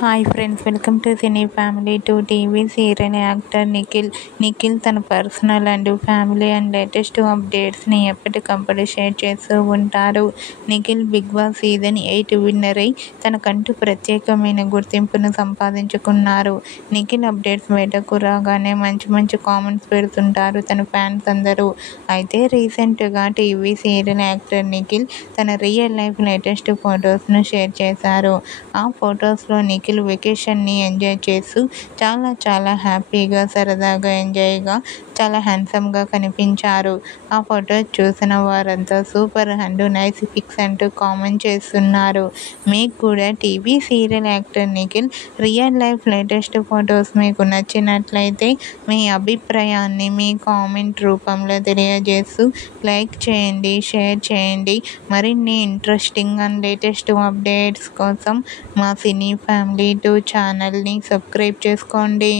Hi friends, welcome to cine family. TV serial actor Nikhil తన personal and family and latest అప్డేట్స్ని ఎప్పటికప్పుడు share చేస్తూ ఉంటారు. Nikhil big boss season 8 winner అయి తనకంటూ ప్రత్యేకమైన గుర్తింపును సంపాదించుకున్నారు. నిఖిల్ అప్డేట్స్ బయటకు రాగానే మంచి కామెంట్స్ పెడుతుంటారు తన ఫ్యాన్స్ అందరూ. అయితే రీసెంట్గా టీవీ సీరియల్ యాక్టర్ నిఖిల్ తన రియల్ లైఫ్ లేటెస్ట్ ఫొటోస్ను షేర్ చేశారు. ఆ ఫొటోస్లో నిఖిల్ వెకేషన్ని ఎంజాయ్ చేస్తూ చాలా హ్యాపీగా, సరదాగా, ఎంజాయ్గా, చాలా హ్యాండ్సమ్గా కనిపించారు. ఆ ఫొటోస్ చూసిన వారంతా సూపర్ అండ్ నైస్ పిక్స్ అంటూ కామెంట్ చేస్తున్నారు. మీకు కూడా TV serial actor Nikhil real life latest photos మీకు నచ్చినట్లయితే మీ అభిప్రాయాన్ని మీ కామెంట్ రూపంలో తెలియజేస్తూ లైక్ చేయండి, షేర్ చేయండి. మరిన్ని ఇంట్రెస్టింగ్ అండ్ లేటెస్ట్ అప్డేట్స్ కోసం మా సినీ ఫ్యామిలీ 2 ఛానల్ని సబ్స్క్రైబ్ చేసుకోండి.